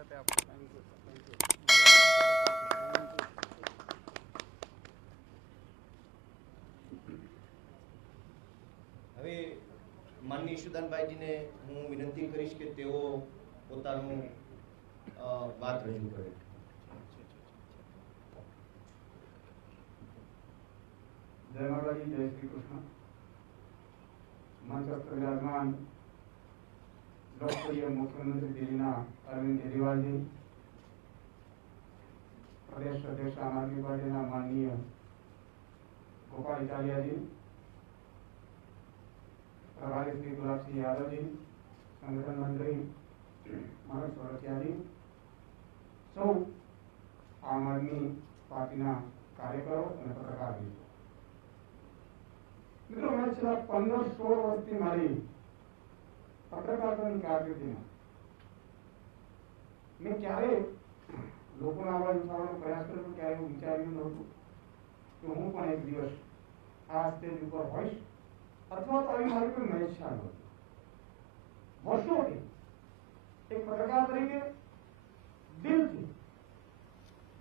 હવે માનની ઈશુદાનભાઈજીને હું વિનંતી કરીશ કે તેઓ પોતાનું વાત રજૂ કરે. જય માતાજી, જય શ્રી કૃષ્ણ. મંચસ્થ વિરાજમાન લોકપ્રિય મુખ્યમંત્રી દિલ્હીના અરવિંદ કેજરીવાલજી, પ્રદેશ અધ્યક્ષ આમ આદમી પાર્ટીના માનનીય ગોપાલ ઇટાલિયાજી, પ્રભારી શ્રી ગુલાબસિંહ યાદવજી, સંગઠન મંત્રી મનોજ સોરઠિયાજી, સૌ આમ આદમી પાર્ટીના કાર્યકરો અને પત્રકાર મિત્રો, મેં છેલ્લા 15-16 વર્ષથી મારી પત્રકારની કારકિર્દીમાં મેં ક્યારેય લોકોના અવાજ ઉઠાવવાનો પ્રયાસ કર્યો, ક્યારે એવું વિચાર્યું નહોતું કે હું પણ એક દિવસ આ સ્ટેજ ઉપર હોઈશ, અથવા તો આવી મારી કોઈ મહેચ્છા નહોતી. વર્ષોથી એક પત્રકાર તરીકે દિલથી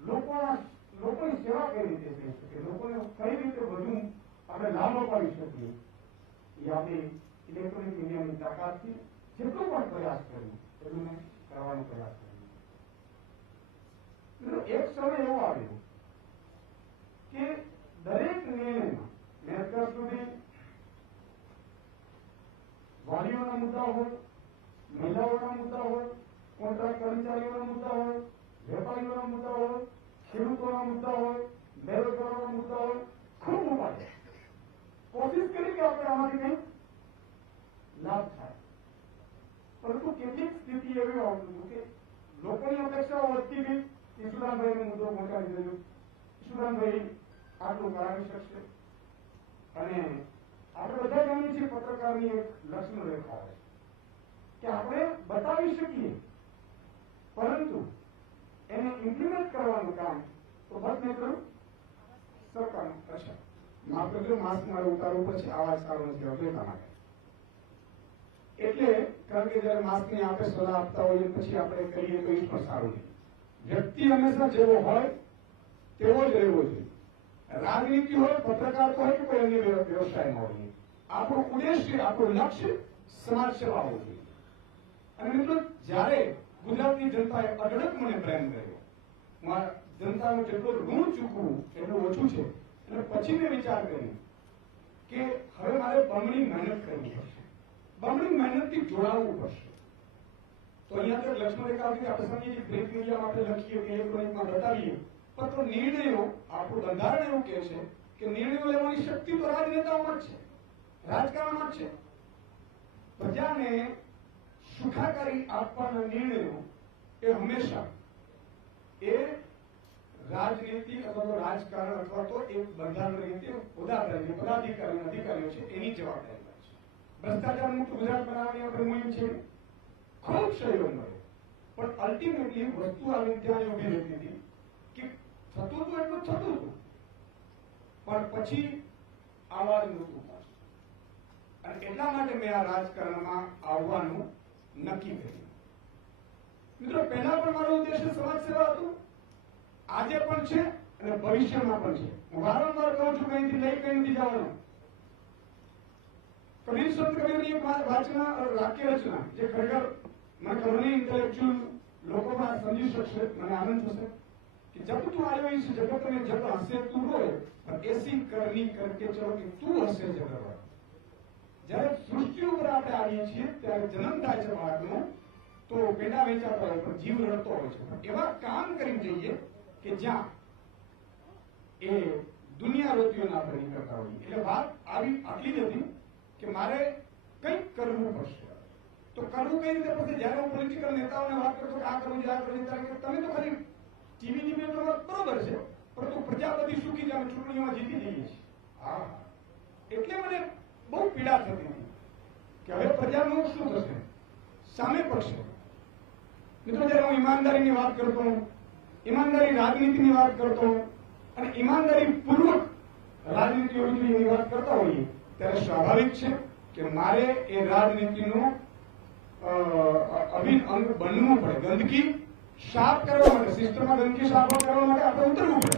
લોકોની સેવા કઈ રીતે થઈ શકે, લોકોને કઈ રીતે વધુ આપણે લાભ અપાવી શકીએ, એ આપણી ઇલેક્ટ્રોનિક મીડિયાની તાકાતથી જેટલો પણ પ્રયાસ કર્યો એટલું મેં કરવાનો પ્રયાસ કર્યો. એક સમય એવો આવ્યો કે દરેક નિર્ણયમાં મેં અત્યાર સુધી વાલીઓના મુદ્દા હોય, મહિલાઓના મુદ્દા હોય, કોન્ટ્રાક્ટ કર્મચારીઓના મુદ્દા હોય, વેપારીઓના મુદ્દા હોય, ખેડૂતોના મુદ્દા હોય, બેરોજગારોના મુદ્દા હોય, ખૂબ ઉપાડ્યા. કોશિશ કરી કે આપણે આમાંથી કંઈક લાભ થાય, પરંતુ કેટલીક સ્થિતિ એવી આવતી કે લોકોની અપેક્ષાઓ વધતી ગઈ. ઈશુદાનભાઈનો મુદ્દો પહોંચાડી દેજો, ઈશુદાનભાઈ આટલું કરાવી શકશે, અને આપણે બધા જાણીએ છીએ પત્રકારની એક લક્ષ્મણ રેખા હોય કે આપણે બતાવી શકીએ, પરંતુ એને ઇમ્પ્લિમેન્ટ કરવાનું કામ તો બસ મેં કર્યું સરકારનું કરશે. માફ કરજો, માસ્ક મારે ઉતારવું પછી આવાજ સારો નથી આવતો એટલા માટે. એટલે કારણ કે જયારે માસ્કની આપણે સલાહ આપતા હોઈએ પછી આપણે કરીએ તો એ પણ સારું નહીં. વ્યક્તિ હંમેશા જેવો હોય તેવો જ રહેવો જોઈએ. રાજનીતિ હોય, પત્રકાર હોય કે કોઈ અન્ય વ્યવસાયમાં હોય, આપણું ઉદ્દેશ્ય, આપણું લક્ષ્ય સમાજ સેવા હોવું જોઈએ. અને મિત્રો, જયારે ગુજરાતની જનતાએ અઢળક મને પ્રેમ કર્યો, જનતાનું જેટલું ઋણ ચૂકવું એટલું ઓછું છે, અને પછી મેં વિચાર કર્યો કે હવે મારે બમણી મહેનત કરવી પડશે, બમણી મહેનતથી જોડાવવું પડશે. તો અહીંયા તો લક્ષ્મણ રેખાથી આપણે સમજીએ છીએ, પ્રિન્ટ મીડિયામાં આપણે લખીએ કે ઇલેક્ટ્રોનિકમાં બતાવીએ, પણ નિર્ણયો, આપણું બંધારણ એવું કહે છે કે નિર્ણયો લેવાની શક્તિ તો રાજનેતાઓમાં જ છે, રાજકારણમાં જ છે. પ્રજાને સુખાકારી આપવાના નિર્ણયો એ હંમેશા એ રાજનીતિ અથવા તો રાજકારણ અથવા તો એક બંધારણ રીતે પદાધિકારીઓ અધિકારીઓ છે એની જવાબદારી છે. ભ્રષ્ટાચાર મુક્ત ગુજરાત બનાવવાની આપણે મુહિમ છે, ખૂબ સહયોગ મળ્યો, પણ અલ્ટિમેટલી વસ્તુ આવી ત્યાં ઉભી રહેતી હતી કે થતું હતું એટલું થતું હતું, પણ પછી આવાજ નહોતું. અને એટલા માટે મેં આ રાજકારણમાં આવવાનું નક્કી કર્યું. મિત્રો, પહેલા પણ મારો ઉદ્દેશ્ય સમાજ સેવા હતું, આજે પણ છે અને ભવિષ્યમાં પણ છે. હું વારંવાર કહું છું, કઈથી લઈ કઈ નથી જવાનું. કબીર સંત કબીરની એક વાક્ય રચના જે ખરેખર મને ખબર નહીં ઇન્ટેલેક્ચ્યુઅલ લોકો પણ સમજી શકશે, મને આનંદ થશે कि जब तू आयो इस जगत में जब हंसे तू रोए और ऐसी करनी करके चलो कि तू हंसे जगत रोए. जયારે સૃષ્ટિ ઉપર આપણે આવીએ છીએ ત્યારે જન્મ થાય છે બાળકનો, તો પેડા વેચાતો હોય પણ જીવ રડતો હોય છે. એવા કામ કરી જઈએ કે જ્યાં એ દુનિયા રોતીઓના આપણે નીકળતા હોઈએ. એટલે વાત આવી આટલી જ હતી કે મારે કંઈક કરવું પડશે. તો કરવું કઈ રીતે પડશે? જયારે હું પોલિટિકલ નેતાઓને વાત કરતો કે આ કરવું છે, આ કરવું છે, ત્યારે તમે તો ખાલી ટીવીની મેં તો બરોબર છે, પરંતુ પ્રજા બધી સુખી છે, અમે ચૂંટણીમાં જીતી જઈએ છીએ. હા, એટલે મને બહુ પીડા થતી હતી કે હવે પ્રજાનું શું થશે, સામે પડશે. મિત્રો, જયારે હું ઈમાનદારીની વાત કરતો, ઈમાનદારી રાજનીતિની વાત કરતો અને ઈમાનદારી પૂર્વક રાજનીતિ હોવી જોઈએ એની વાત કરતા હોઈએ, ત્યારે સ્વાભાવિક છે કે મારે એ રાજનીતિનો અભિન્ન અંગ બનવું પડે. ગંદકી સાફ કરવા માટે, સિસ્ટમમાં ગંદકી સાફ કરવા માટે આપણે ઉતરવું પડે.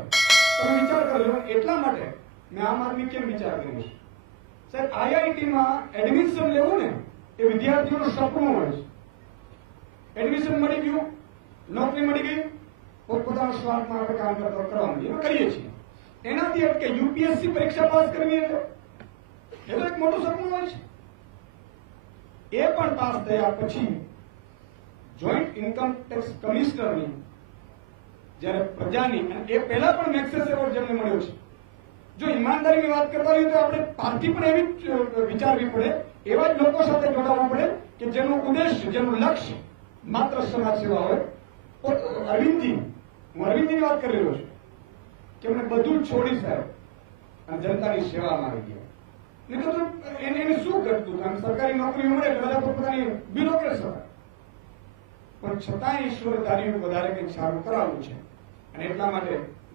તમે વિચાર કરજો. એટલા માટે મેં આમ આદમી કેમ વિચાર કર્યો છે? સાહેબ, આઈઆઈટીમાં એડમિશન લેવું ને એ વિદ્યાર્થીઓનું સપનું હોય છે. એડમિશન મળી ગયું, નોકરી મળી ગઈ, પોતપોતાના સ્વાર્થમાં આપણે કામ કરવા માંડીએ, કરીએ છીએ. એનાથી અટકે યુપીએસસી પરીક્ષા પાસ કરવી એટલે એ તો એક મોટું સપનું હોય છે. એ પણ પાસ થયા પછી જોઈન્ટ ઇન્કમ ટેક્સ કમિશનરની જ્યારે પ્રજાની, અને એ પહેલા પણ મેક્સેસ એવોર્ડ જેમને મળ્યો છે. જો ઈમાનદારીની વાત કરતા હોઈએ તો આપણે પાર્ટી પણ એવી જ વિચારવી પડે, એવા જ લોકો સાથે જોડાવવું પડે કે જેનું ઉદ્દેશ્ય, જેનું લક્ષ્ય માત્ર સમાજ સેવા હોય. અરવિંદજી, હું અરવિંદજીની વાત કરી રહ્યો છું કે એમણે બધું છોડી સાહેબ અને જનતાની સેવામાં આવી ગયા. નહીં તો એને શું કરતું હતું? સરકારી નોકરી મળે એટલે બધા પોતાની બ્યુરોક્રેટ્સ હતા, પણ છતાં ઈશ્વર ધાર્યું વધારે કંઈક સારું કરાવવું છે. અને એટલા માટે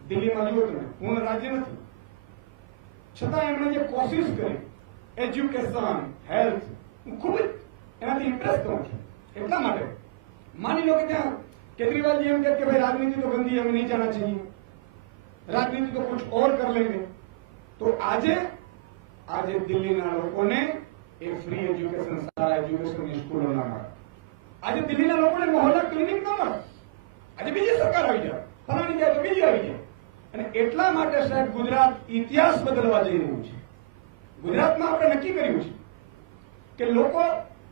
દિલ્હીમાં જુઓ તમે, પૂર્ણ રાજ્ય નથી, છતાં એમણે જે કોશિશ કરી, એજ્યુકેશન, હેલ્થ, હું ખૂબ જ એનાથી ઇમ્પ્રેસ થઉં છું. એટલા માટે માની લો કે ત્યાં केजरीवाल जी एम कहते भाई राजनीति तो गंदी है, हमें नहीं जाना चाहिए, राजनीति तो कुछ और कर लेंगे. तो આજે દિલ્હીના લોકોને એ ફ્રી એજ્યુકેશન, સારા એજ્યુકેશનની સ્કૂલો ના મળે. આજે દિલ્હીના લોકોને મોહલ્લા ક્લિનિક ના મળે. આજે બીજી સરકાર આવી જાય, ફલાણી જાય તો બીજી આવી જાય. અને એટલા માટે સાહેબ ગુજરાત ઇતિહાસ બદલવા જઈ રહ્યું છે. ગુજરાતમાં આપણે નક્કી કર્યું છે કે લોકો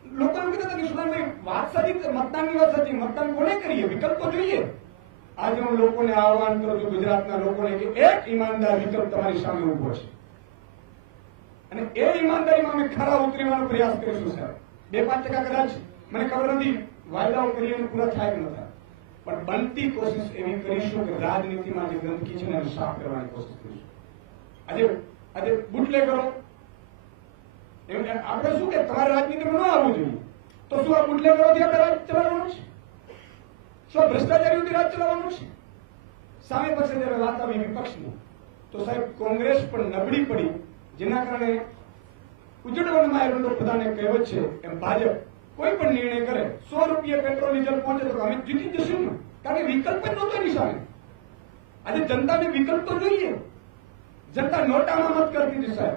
એમ કહેતા હતા કે સુદાનભાઈ વાત સાચી, મતદાનની વાત સાચી, મતદાન કોને કરીએ, વિકલ્પ તો જોઈએ. આજે હું લોકોને આહવાન કરું છું, ગુજરાતના લોકોને, કે એક ઈમાનદાર વિકલ્પ તમારી સામે ઉભો છે અને એ ઈમાનદારીમાં અમે ખરા ઉતરવાનો પ્રયાસ કરીશું સાહેબ. 2-5% કદાચ મને ખબર નથી વાયદાઓ કરીએ પૂરા થાય કે ન થાય, પણ બનતી કોશિશ એવી કરીશું કે રાજનીતિમાં જે ગંદકી છે એને સાફ કરવાની કોશિશ કરીશું. આજે બુટલેગરો, આપણે શું કે તમારે રાજનીતિમાં ન આવવું જોઈએ, તો શું આ બુટલેગરોથી આપણે રાજ ચલાવવાનું છે? શું ભ્રષ્ટાચારીઓથી રાજ ચલાવવાનું છે? સામે પાસે જયારે વાત આવી વિપક્ષની, તો સાહેબ કોંગ્રેસ પણ નબળી પડી, જેના કારણે ઉજળવનમાં એરંડો પ્રધાને કહેવત છે એમ ભાજપ કોઈ પણ નિર્ણય કરે, 100 રૂપિયા પેટ્રોલ ડીઝલ પહોંચે તો અમે જીતી જશું ને, કારણ કે વિકલ્પ જ નહોતો એની સામે. આજે જનતાને વિકલ્પ તો જોઈએ. જનતા નોટામાં મત કરતી હતી સાહેબ,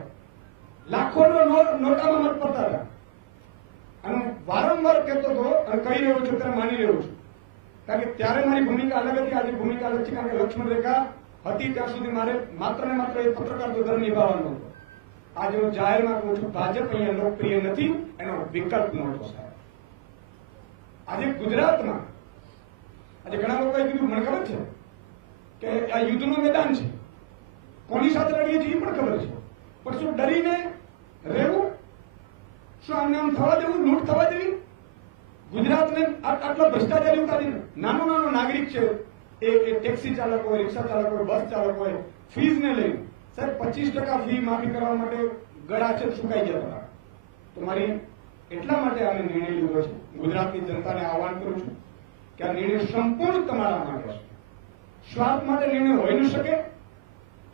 લાખોનો નોટામાં મત પડતા હતા. અને વારંવાર કહેતો હતો અને કહી રહ્યો છું, ત્યારે માની રહ્યો છું, કારણ કે ત્યારે મારી ભૂમિકા અલગ હતી, આજે ભૂમિકા અલગ છે. કારણ કે લક્ષ્મણ રેખા હતી ત્યાં સુધી મારે માત્ર ને માત્ર એ પત્રકાર ધર્મ નિભાવવાનો હતો. આજે હું જાહેરમાં કહું છું, ભાજપ અહીંયા લોકપ્રિય નથી, એનો વિકલ્પ નહોતો સાહેબ. આજે ગુજરાતમાં આજે ઘણા લોકોએ કીધું, મને ખબર છે કે આ યુદ્ધનું મેદાન છે, કોની સાથે લડીએ છીએ એ પણ ખબર છે, પણ શું ડરીને રહેવું? શું આમને આમ થવા દેવું, લૂંટ થવા દેવી? ગુજરાતને આટલો ભ્રષ્ટાચારી ઉતારી, નાનો નાગરિક છે, એ ટેક્સી ચાલક હોય, રિક્ષા ચાલક હોય, બસ ચાલક હોય, ફીઝને લઈને સાહેબ 25% ફી માફી કરવા માટે ગળા છે સુકાઈ ગયા હતા. તો મારી એટલા માટે અમે નિર્ણય લીધો છે. ગુજરાતની જનતાને આહવાન કરું છું કે આ નિર્ણય સંપૂર્ણ તમારા માટે છે. સ્વાર્થ માટે નિર્ણય હોઈ ન શકે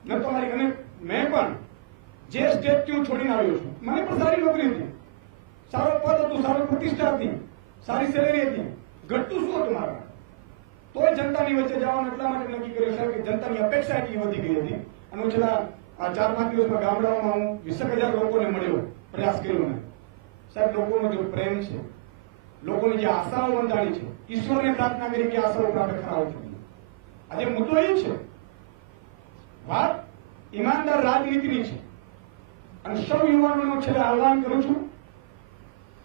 ન તમારી. અને મેં પણ જે સ્ટેટથી હું છોડીને આવ્યો છું, મને પણ સારી નોકરી હતી, સારો પદ હતું, સારો પ્રતિષ્ઠા હતી, સારી સેલેરી હતી, ઘટતું શું હતું મારા? તોય જનતાની વચ્ચે જવાનું એટલા માટે નક્કી કર્યું સાહેબ કે જનતાની અપેક્ષા એટલી વધી ગઈ હતી. અને છેલ્લા 4-5 દિવસમાં ગામડાઓમાં હું 20,000 લોકોને મળ્યો, પ્રયાસ કર્યો મેં સાહેબ. લોકોનો જે પ્રેમ છે, લોકોની જે આશાઓ બંધાણી છે, ઈશ્વરને પ્રાર્થના કરી કે આશાઓ આપણે ખરાબ થઈ. આજે મુદ્દો એ છે, વાત ઈમાનદાર રાજનીતિની છે. અને સૌ યુવાનોનો છેલ્લે આહવાન કરું છું,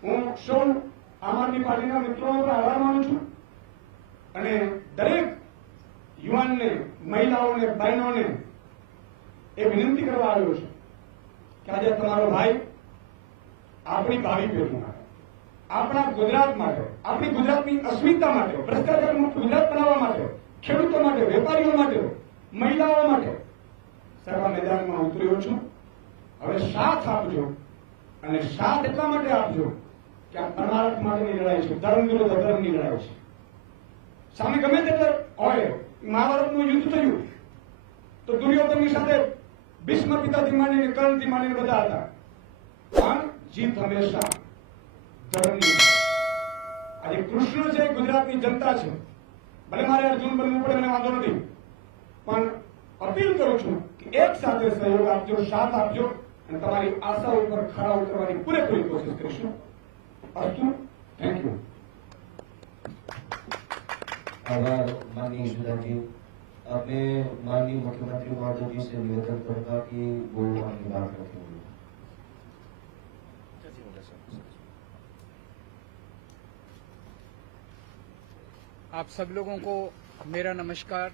હું સૌ આમ આદમી પાર્ટીના મિત્રોનો પણ આભાર માનું છું. અને દરેક યુવાનને, મહિલાઓને, બહેનોને એ વિનંતી કરવા આવ્યો છું કે આજે તમારો ભાઈ આપણી ભાવિ પેઢી માટે, આપણા ગુજરાત માટે, આપણી ગુજરાતની અસ્મિતા માટે, ભ્રષ્ટાચાર મુક્ત ગુજરાત બનાવવા માટે, ખેડૂતો માટે, વેપારીઓ માટે, મહિલાઓ માટે સાહેબ આ મેદાનમાં ઉતર્યો છું. હવે સાથ આપજો, અને સાથ એટલા માટે આપજો કે આ પરમાર્થ માટેની લડાઈ છે, ધર્મ વિરુદ્ધ અધર્મની લડાઈ છે. સામે ગમે તેટલા હોય, મહાભારતનું યુદ્ધ થયું તો દુર્યોધનની સાથે ભીષ્મ પિતાથી માંડીને કર્ણથી માંડીને બધા હતા, પણ જીત હંમેશા ધર્મની. આજે કૃષ્ણ છે, ગુજરાતની જનતા છે, ભલે મારે અર્જુન બનવું પડે મને વાંધો નથી, પણ અપીલ કરું છું કે એક સાથે સહયોગ આપજો, સાથ આપજો અને તમારી આશાઓ ઉપર ખરા ઉતરવાની પૂરેપૂરી કોશિશ કરીશું. અસ્તુ, થેન્ક યુ. आभार माननीय ईशुदान जी. अब मैं माननीय मुख्यमंत्री महोदय जी से निवेदन करूंगा कि वो अपनी बात रखेंगे. आप सब लोगों को मेरा नमस्कार.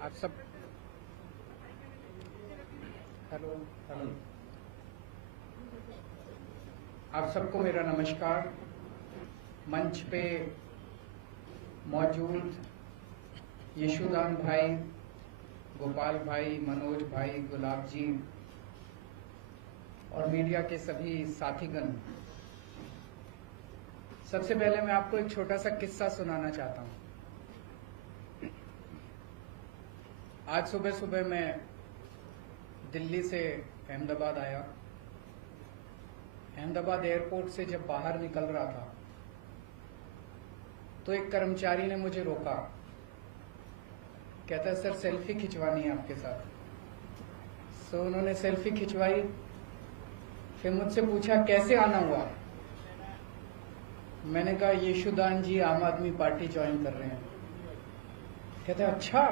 आप सब हेलो आप सबको मेरा नमस्कार. मंच पे मौजूद यशुदान भाई, गोपाल भाई, मनोज भाई, गुलाब जी और मीडिया के सभी साथीगण, सबसे पहले मैं आपको एक छोटा सा किस्सा सुनाना चाहता हूं. आज सुबह सुबह मैं दिल्ली से अहमदाबाद आया. अहमदाबाद एयरपोर्ट से जब बाहर निकल रहा था तो एक कर्मचारी ने मुझे रोका. कहता है सर सेल्फी खिंचवानी है आपके साथ. सो उन्होंने सेल्फी खिंचवाई. फिर मुझसे पूछा कैसे आना हुआ. मैंने कहा यशुदान जी आम आदमी पार्टी ज्वाइन कर रहे हैं. कहता है अच्छा.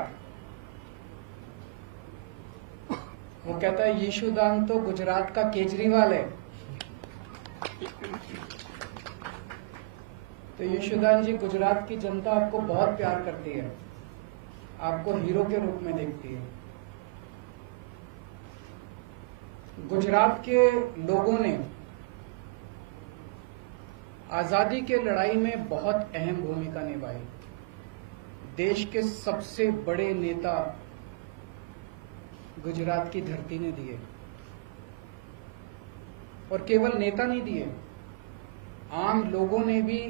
वो कहता है यशुदान तो गुजरात का केजरीवाल है. तो यशुदान जी, गुजरात की जनता आपको बहुत प्यार करती है, आपको हीरो के रूप में देखती है. गुजरात के लोगों ने आजादी के लड़ाई में बहुत अहम भूमिका निभाई. देश के सबसे बड़े नेता गुजरात की धरती ने दिए, और केवल नेता नहीं दिए, आम लोगों ने भी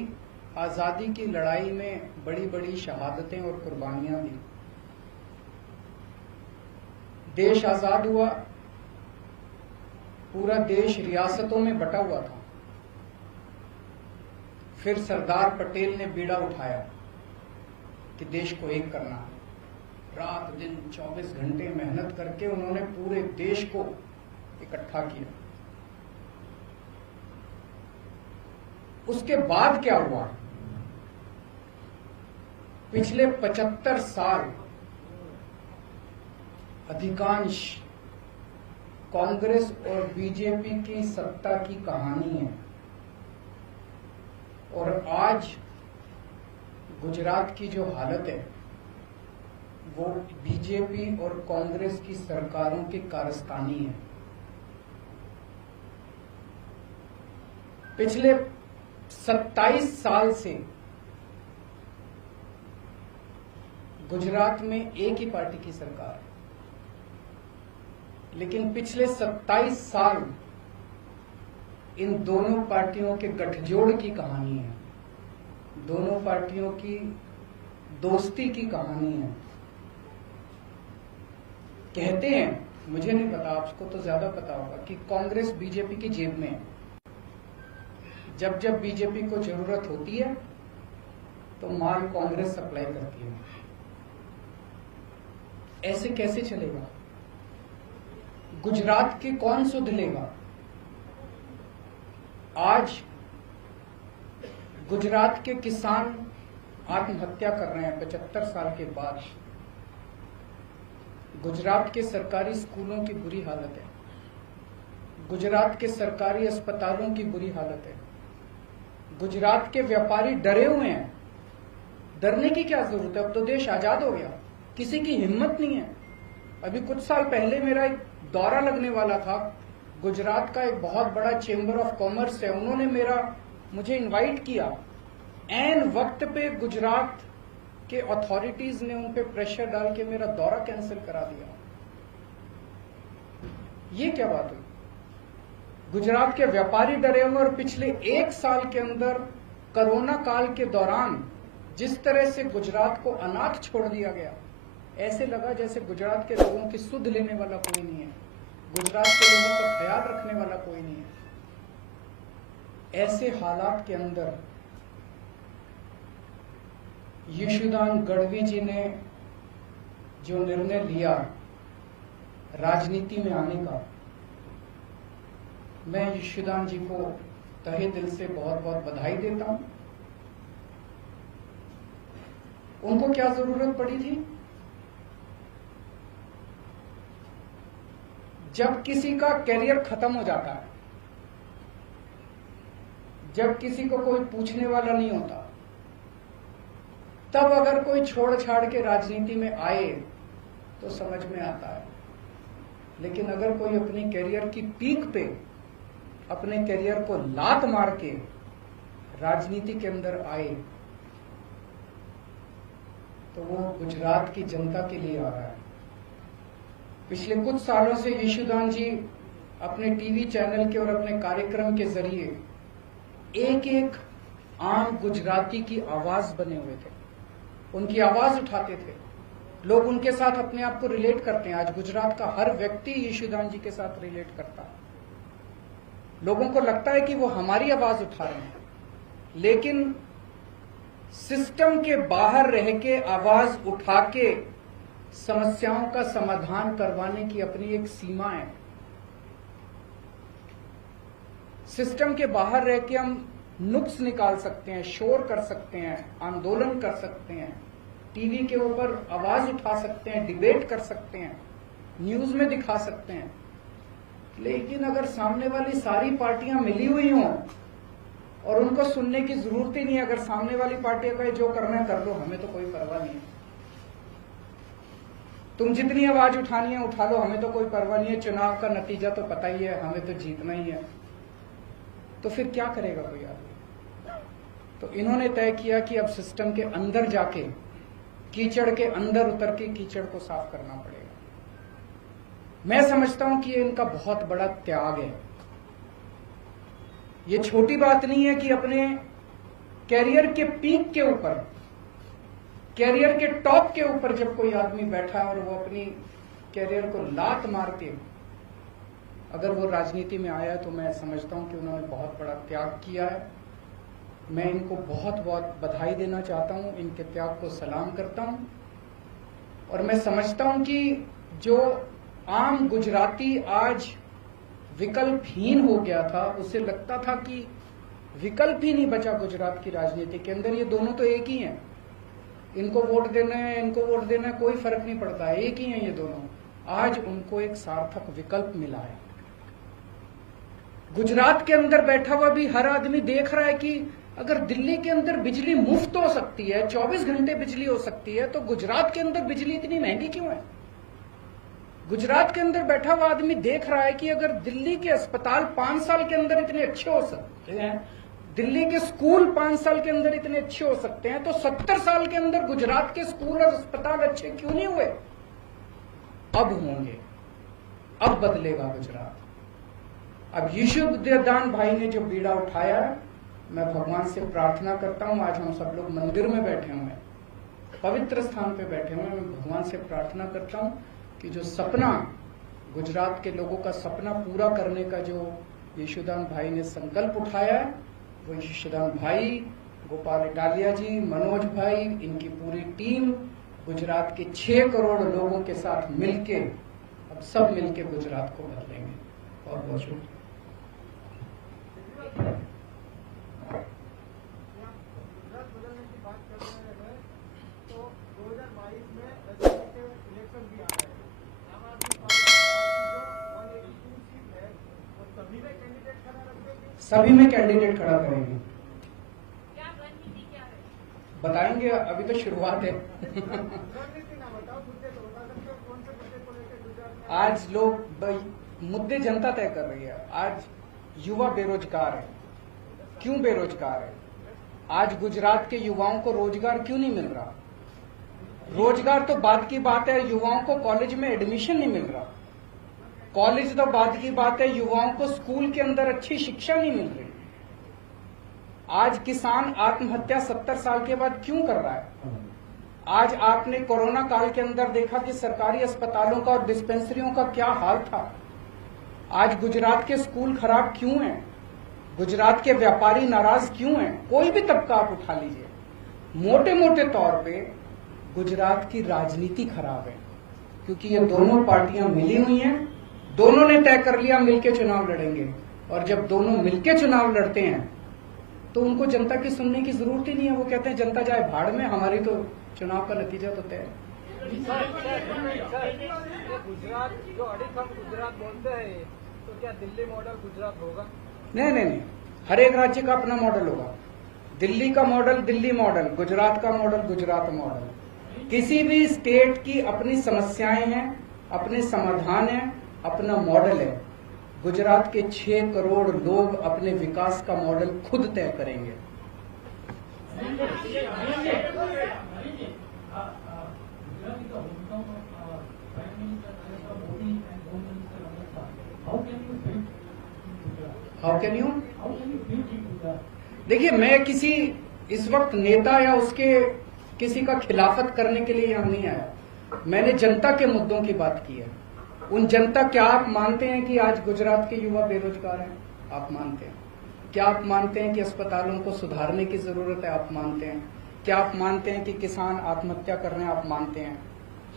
आजादी की लड़ाई में बड़ी बड़ी शहादतें और कुर्बानियां दी. देश आजाद हुआ, पूरा देश रियासतों में बटा हुआ था. फिर सरदार पटेल ने बीड़ा उठाया कि देश को एक करना है. रात दिन 24 घंटे मेहनत करके उन्होंने पूरे देश को इकट्ठा किया. उसके बाद क्या हुआ? पिछले 75 साल अधिकांश कांग्रेस और बीजेपी की सत्ता की कहानी है. और आज गुजरात की जो हालत है वो बीजेपी और कांग्रेस की सरकारों की कारस्तानी है. पिछले 27 साल से गुजरात में एक ही पार्टी की सरकार है, लेकिन पिछले 27 साल इन दोनों पार्टियों के गठजोड़ की कहानी है, दोनों पार्टियों की दोस्ती की कहानी है. कहते हैं, मुझे नहीं पता, आपको तो ज्यादा पता होगा, कि कांग्रेस बीजेपी की जेब में है. जब जब बीजेपी को जरूरत होती है तो माल कांग्रेस सप्लाई करती है. ऐसे कैसे चलेगा? गुजरात के कौन सुध लेगा? आज गुजरात के किसान आत्महत्या कर रहे हैं 75 साल के बाद. गुजरात के सरकारी स्कूलों की बुरी हालत है, गुजरात के सरकारी अस्पतालों की बुरी हालत है. गुजरात के व्यापारी डरे हुए हैं. डरने की क्या जरूरत है? अब तो देश आजाद हो गया, किसी की हिम्मत नहीं है. अभी कुछ साल पहले मेरा एक दौरा लगने वाला था. गुजरात का एक बहुत बड़ा चेंबर ऑफ कॉमर्स है, उन्होंने मुझे इनवाइट किया. ऐन वक्त पे गुजरात के अथॉरिटीज ने उन पे प्रेशर डाल के मेरा दौरा कैंसिल करा दिया. ये क्या बात हुई? गुजरात के व्यापारी डरे हुए, और पिछले 1 साल के अंदर कोरोना काल के दौरान जिस तरह से गुजरात को अनाथ छोड़ दिया गया, ऐसे लगा जैसे गुजरात के लोगों की सुध लेने वाला कोई नहीं है, गुजरात के लोगों का ख्याल रखने वाला कोई नहीं है. ऐसे हालात के अंदर यशोदान गढ़वी जी ने जो निर्णय लिया राजनीति में आने का, मैं यशोदान जी को तहे दिल से बहुत बहुत बधाई देता हूं। उनको क्या जरूरत पड़ी थी? जब किसी का कैरियर खत्म हो जाता है, जब किसी को कोई पूछने वाला नहीं होता, तब अगर कोई छोड़ छाड़ के राजनीति में आए तो समझ में आता है। लेकिन अगर कोई अपनी कैरियर की पीक पे अपने कैरियर को लात मार के राजनीति के अंदर आए तो वो गुजरात की जनता के लिए आ रहा है। पिछले कुछ सालों से यशोदान जी अपने टीवी चैनल के और अपने कार्यक्रम के जरिए एक एक आम गुजराती की आवाज बने हुए थे, उनकी आवाज उठाते थे। लोग उनके साथ अपने आप को रिलेट करते हैं। आज गुजरात का हर व्यक्ति यशोदान जी के साथ रिलेट करता है। लोगों को लगता है कि वो हमारी आवाज उठा रहे हैं, लेकिन सिस्टम के बाहर रह के आवाज उठा के समस्याओं का समाधान करवाने की अपनी एक सीमा है। सिस्टम के बाहर रह के हम नुक्स निकाल सकते हैं, शोर कर सकते हैं, आंदोलन कर सकते हैं, टीवी के ऊपर आवाज उठा सकते हैं, डिबेट कर सकते हैं, न्यूज में दिखा सकते हैं। लेकिन अगर सामने वाली सारी पार्टियां मिली हुई हों और उनको सुनने की जरूरत ही नहीं, अगर सामने वाली पार्टियां कहे जो करना है कर लो, हमें तो कोई परवाह नहीं है, तुम जितनी आवाज उठानी है उठा लो, हमें तो कोई परवाह नहीं है, चुनाव का नतीजा तो पता ही है, हमें तो जीतना ही है, तो फिर क्या करेगा कोई आदमी? तो इन्होंने तय किया कि अब सिस्टम के अंदर जाके, कीचड़ के अंदर उतर के कीचड़ को साफ करना पड़ेगा। मैं समझता हूं कि ये इनका बहुत बड़ा त्याग है। ये छोटी बात नहीं है कि अपने कैरियर के पीक के ऊपर, कैरियर के टॉप के ऊपर जब कोई आदमी बैठा और वो अपनी कैरियर को लात मार के अगर वो राजनीति में आया, तो मैं समझता हूं कि उन्होंने बहुत बड़ा त्याग किया है। मैं इनको बहुत बहुत बधाई देना चाहता हूं, इनके त्याग को सलाम करता हूं। और मैं समझता हूं कि जो आम गुजराती आज विकल्पहीन हो गया था, उसे लगता था कि विकल्प ही नहीं बचा गुजरात की राजनीति के अंदर, ये दोनों तो एक ही हैं, इनको वोट देना है, इनको वोट देना है, कोई फर्क नहीं पड़ता है, एक ही हैं ये दोनों। आज उनको एक सार्थक विकल्प मिला है। गुजरात के अंदर बैठा हुआ भी हर आदमी देख रहा है कि अगर दिल्ली के अंदर बिजली मुफ्त हो सकती है, 24 घंटे बिजली हो सकती है, तो गुजरात के अंदर बिजली इतनी महंगी क्यों है? गुजरात के अंदर बैठा हुआ आदमी देख रहा है कि अगर दिल्ली के अस्पताल 5 साल के अंदर इतने अच्छे हो सकते हैं, दिल्ली के स्कूल 5 साल के अंदर इतने अच्छे हो सकते हैं, तो 70 साल के अंदर गुजरात के स्कूल और अस्पताल अच्छे क्यों नहीं हुए? अब होंगे, अब बदलेगा गुजरात। अब यशोदान भाई ने जो बीड़ा उठाया है, मैं भगवान से प्रार्थना करता हूं, आज हम सब लोग मंदिर में बैठे हुए हैं, पवित्र स्थान पे बैठे हुए हैं, मैं भगवान से प्रार्थना करता हूं कि जो सपना, गुजरात के लोगों का सपना पूरा करने का जो यशोदान भाई ने संकल्प उठाया है, वो यशोदान भाई, गोपाल इटालिया जी, मनोज भाई, इनकी पूरी टीम गुजरात के 6 करोड़ लोगों के साथ मिलके, अब सब मिलके गुजरात को बदलेंगे। और बहुत शुक्रिया। सभी में कैंडिडेट खड़ा करेंगे। क्या रणनीति क्या है? बताएंगे, अभी तो शुरुआत है। आज लोग मुद्दे जनता तय कर रही है। आज युवा बेरोजगार है, क्यों बेरोजगार है? आज गुजरात के युवाओं को रोजगार क्यों नहीं मिल रहा? रोजगार तो बात की बात है, युवाओं को कॉलेज में एडमिशन नहीं मिल रहा। कॉलेज तो बात की बात है, युवाओं को स्कूल के अंदर अच्छी शिक्षा नहीं मिल रही। आज किसान आत्महत्या 70 साल के बाद क्यों कर रहा है? आज आपने कोरोना काल के अंदर देखा कि सरकारी अस्पतालों का और डिस्पेंसरियों का क्या हाल था। आज गुजरात के स्कूल खराब क्यों हैं? गुजरात के व्यापारी नाराज क्यों हैं? कोई भी तबका आप उठा लीजिए, मोटे मोटे तौर पे गुजरात की राजनीति खराब है, क्योंकि ये दोनों पार्टियां मिली हुई हैं, दोनों ने तय कर लिया मिलके चुनाव लड़ेंगे, और जब दोनों मिलके चुनाव लड़ते हैं तो उनको जनता की सुनने की जरूरत ही नहीं है। वो कहते हैं जनता जाए भाड़ में, हमारी तो चुनाव का नतीजा तो तय है। गुजरात जो अड़िखम गुजरात बोलते हैं, तो क्या दिल्ली मॉडल गुजरात होगा? नहीं, हर एक राज्य का अपना मॉडल होगा। दिल्ली का मॉडल दिल्ली मॉडल, गुजरात का मॉडल गुजरात मॉडल। किसी भी स्टेट की अपनी समस्याएं हैं, अपने समाधान हैं, अपना मॉडल है। गुजरात के 6 करोड़ लोग अपने विकास का मॉडल खुद तय करेंगे। How can you? देखिए, मैं किसी इस वक्त नेता या उसके किसी का खिलाफत करने के लिए यहाँ नहीं आया। मैंने जनता के मुद्दों की बात की है। उन जनता, क्या आप मानते हैं कि आज गुजरात के युवा बेरोजगार हैं? आप मानते हैं? क्या आप मानते हैं कि अस्पतालों को सुधारने की जरूरत है? आप मानते हैं? क्या आप मानते हैं कि किसान आत्महत्या कर रहे हैं? आप मानते हैं?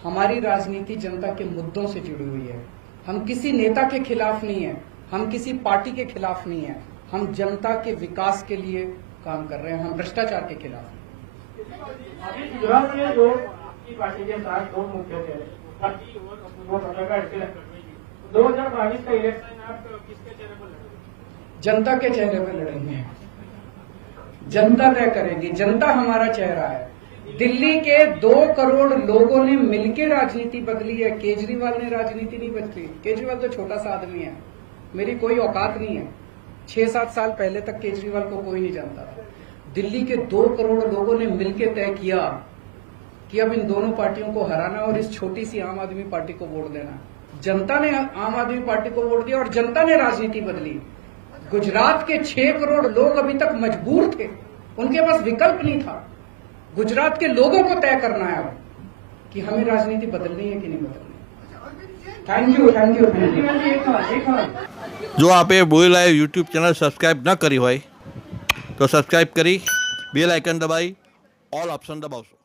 हमारी राजनीति जनता के मुद्दों से जुड़ी हुई है। हम किसी नेता के खिलाफ नहीं है, हम किसी पार्टी के खिलाफ नहीं है, हम जनता के विकास के लिए काम कर रहे हैं, हम भ्रष्टाचार के खिलाफ हैं। अभी गुजरात में जो आपकी पार्टी के साथ 2 मुद्दे थे, वो पत्रकार 2022 का इलेक्शन आप किसके चेहरे पर लड़ेंगे? जनता के चेहरे पर लड़ेंगे। जनता तय करेगी, जनता हमारा चेहरा है। दिल्ली के 2 करोड़ लोगों ने मिलकर राजनीति बदली है, केजरीवाल ने राजनीति नहीं बदली। केजरीवाल तो छोटा सा आदमी है, मेरी कोई औकात नहीं है। 6-7 साल पहले तक केजरीवाल को कोई नहीं जानता था। दिल्ली के 2 करोड़ लोगों ने मिलकर तय किया कि अब इन दोनों पार्टियों को हराना और इस छोटी सी आम आदमी पार्टी को वोट देना। जनता ने आम आदमी पार्टी को वोट दिया और जनता ने राजनीति बदली। गुजरात के 6 करोड़ लोग अभी तक मजबूर थे, उनके पास विकल्प नहीं था। गुजरात के लोगों को तय करना है अब कि हमें राजनीति बदलनी है कि नहीं बदलनी। Thank you. जो आपे बोली लाइव यूट्यूब चैनल सब्सक्राइब न करी હોય તો સબસ્ક્રાઇબ કરી બેલ આઇકન દબાઈ ઓલ ઓપ્શન દબાવશો।